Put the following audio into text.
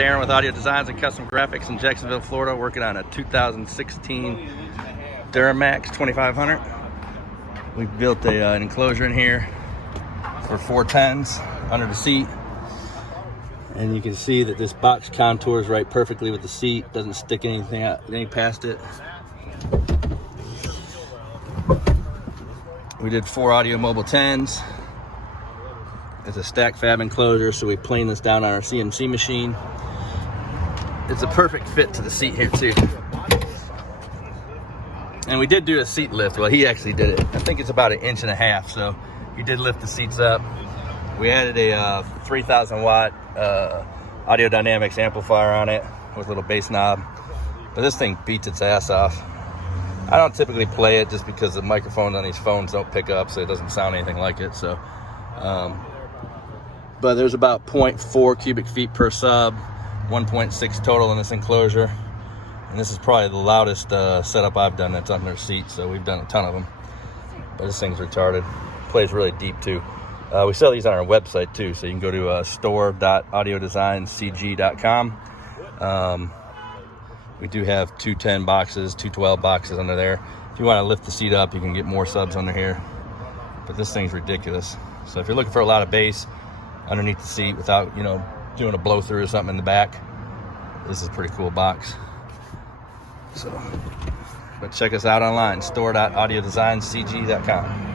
Darren with Audio Designs and Custom Graphics in Jacksonville, Florida, working on a 2016 Duramax 2500. We've built an enclosure in here for 410s under the seat. And you can see that this box contours right perfectly with the seat, doesn't stick anything out, any past it. We did 4 AudioMobile 10s. It's a stack fab enclosure, so we plane this down on our CNC machine. It's a perfect fit to the seat here too. And we did do a seat lift. Well, he actually did it. I think it's about 1.5 inches, so he did lift the seats up. We added a 3,000 watt audio dynamics amplifier on it with a little bass knob. But this thing beats its ass off. I don't typically play it just because the microphones on these phones don't pick up, so it doesn't sound anything like it. So, but there's about 0.4 cubic feet per sub, 1.6 total in this enclosure. And this is probably the loudest setup I've done that's under seat, so we've done a ton of them. But this thing's retarded. Plays really deep too. We sell these on our website too, so you can go to store.audiodesigncg.com. We do have 210 boxes, 212 boxes under there. If you want to lift the seat up, you can get more subs under here. But this thing's ridiculous. So if you're looking for a lot of bass underneath the seat without, you know, doing a blow through or something in the back, this is a pretty cool box. So, but check us out online, store.audiodesigncg.com.